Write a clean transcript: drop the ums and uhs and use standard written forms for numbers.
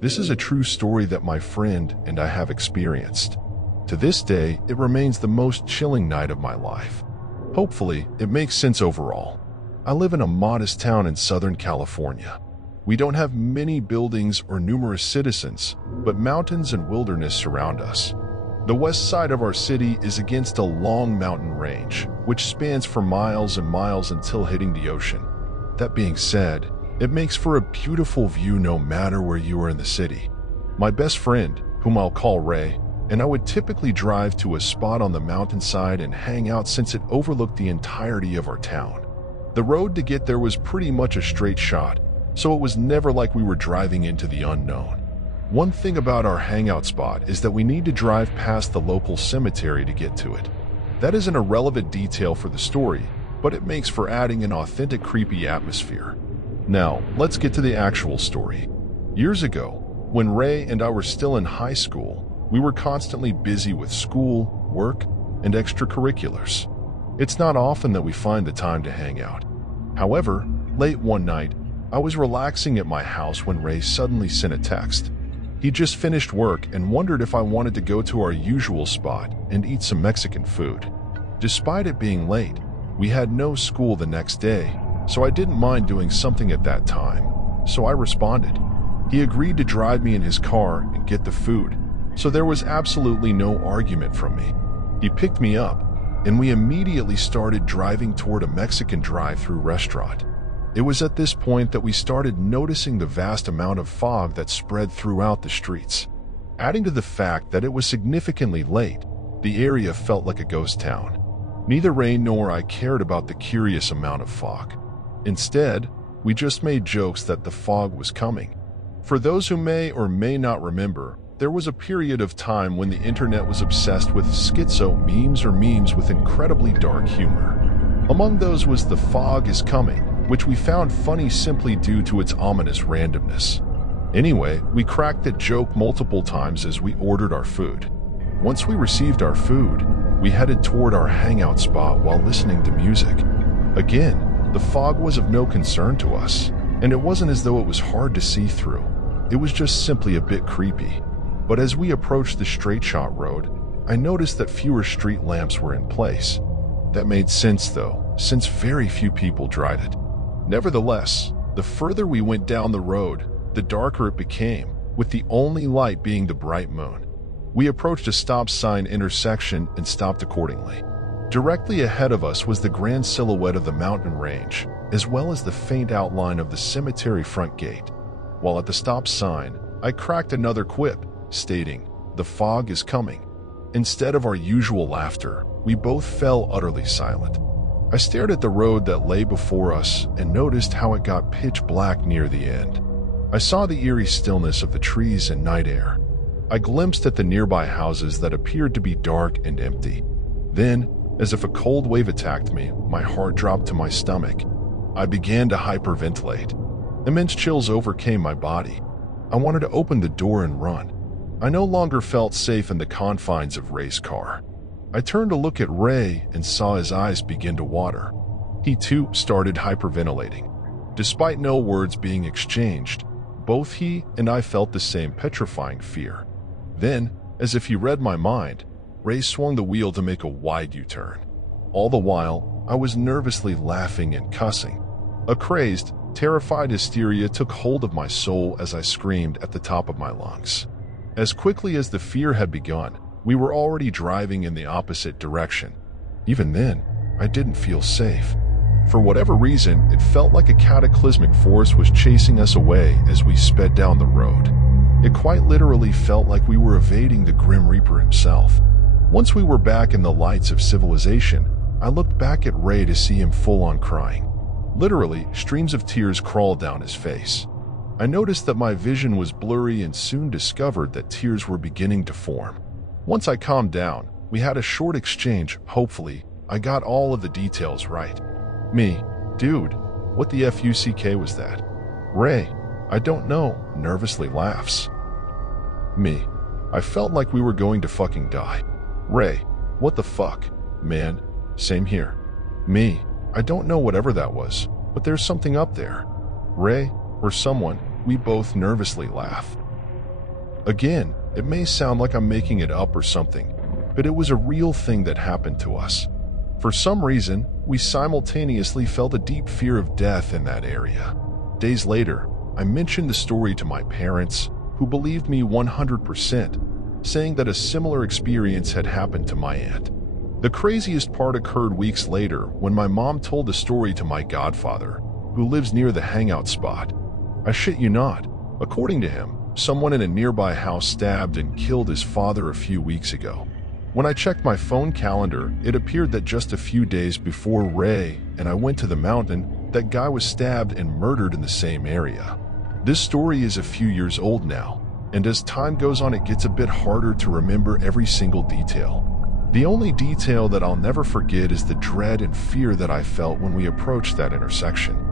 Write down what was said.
This is a true story that my friend and I have experienced. To this day, it remains the most chilling night of my life. Hopefully, it makes sense overall. I live in a modest town in Southern California. We don't have many buildings or numerous citizens, but mountains and wilderness surround us. The west side of our city is against a long mountain range, which spans for miles and miles until hitting the ocean. That being said, it makes for a beautiful view no matter where you are in the city. My best friend, whom I'll call Ray, and I would typically drive to a spot on the mountainside and hang out since it overlooked the entirety of our town. The road to get there was pretty much a straight shot, so it was never like we were driving into the unknown. One thing about our hangout spot is that we need to drive past the local cemetery to get to it. That is an irrelevant detail for the story, but it makes for adding an authentic creepy atmosphere. Now, let's get to the actual story. Years ago, when Ray and I were still in high school, we were constantly busy with school, work, and extracurriculars. It's not often that we find the time to hang out. However, late one night, I was relaxing at my house when Ray suddenly sent a text. He just finished work and wondered if I wanted to go to our usual spot and eat some Mexican food. Despite it being late, we had no school the next day, so I didn't mind doing something at that time, so I responded. He agreed to drive me in his car and get the food, so there was absolutely no argument from me. He picked me up, and we immediately started driving toward a Mexican drive-through restaurant. It was at this point that we started noticing the vast amount of fog that spread throughout the streets. Adding to the fact that it was significantly late, the area felt like a ghost town. Neither Ray nor I cared about the curious amount of fog. Instead, we just made jokes that the fog was coming. For those who may or may not remember, there was a period of time when the internet was obsessed with schizo memes or memes with incredibly dark humor. Among those was "the fog is coming," which we found funny simply due to its ominous randomness. Anyway, we cracked that joke multiple times as we ordered our food. Once we received our food, we headed toward our hangout spot while listening to music. Again, the fog was of no concern to us, and it wasn't as though it was hard to see through. It was just simply a bit creepy. But as we approached the straight shot road, I noticed that fewer street lamps were in place. That made sense though, since very few people drive it. Nevertheless, the further we went down the road, the darker it became, with the only light being the bright moon. We approached a stop sign intersection and stopped accordingly. Directly ahead of us was the grand silhouette of the mountain range, as well as the faint outline of the cemetery front gate. While at the stop sign, I cracked another quip, stating, "The fog is coming." Instead of our usual laughter, we both fell utterly silent. I stared at the road that lay before us and noticed how it got pitch black near the end. I saw the eerie stillness of the trees and night air. I glimpsed at the nearby houses that appeared to be dark and empty. Then, as if a cold wave attacked me, my heart dropped to my stomach. I began to hyperventilate. Immense chills overcame my body. I wanted to open the door and run. I no longer felt safe in the confines of Ray's car. I turned to look at Ray and saw his eyes begin to water. He too started hyperventilating. Despite no words being exchanged, both he and I felt the same petrifying fear. Then, as if he read my mind, Ray swung the wheel to make a wide U-turn. All the while, I was nervously laughing and cussing. A crazed, terrified hysteria took hold of my soul as I screamed at the top of my lungs. As quickly as the fear had begun, we were already driving in the opposite direction. Even then, I didn't feel safe. For whatever reason, it felt like a cataclysmic force was chasing us away as we sped down the road. It quite literally felt like we were evading the Grim Reaper himself. Once we were back in the lights of civilization, I looked back at Ray to see him full-on crying. Literally, streams of tears crawled down his face. I noticed that my vision was blurry and soon discovered that tears were beginning to form. Once I calmed down, we had a short exchange. Hopefully, I got all of the details right. Me, "Dude, what the fuck was that?" Ray, "I don't know," nervously laughs. Me, "I felt like we were going to fucking die." Ray, "What the fuck, man?" Same here. Me, "I don't know whatever that was, but there's something up there." Ray, "Or someone," we both nervously laugh. Again, it may sound like I'm making it up or something, but it was a real thing that happened to us. For some reason, we simultaneously felt a deep fear of death in that area. Days later, I mentioned the story to my parents, who believed me 100%, saying that a similar experience had happened to my aunt. The craziest part occurred weeks later when my mom told the story to my godfather, who lives near the hangout spot. I shit you not, according to him, someone in a nearby house stabbed and killed his father a few weeks ago. When I checked my phone calendar, it appeared that just a few days before Ray and I went to the mountain, that guy was stabbed and murdered in the same area. This story is a few years old now, and as time goes on it gets a bit harder to remember every single detail. The only detail that I'll never forget is the dread and fear that I felt when we approached that intersection.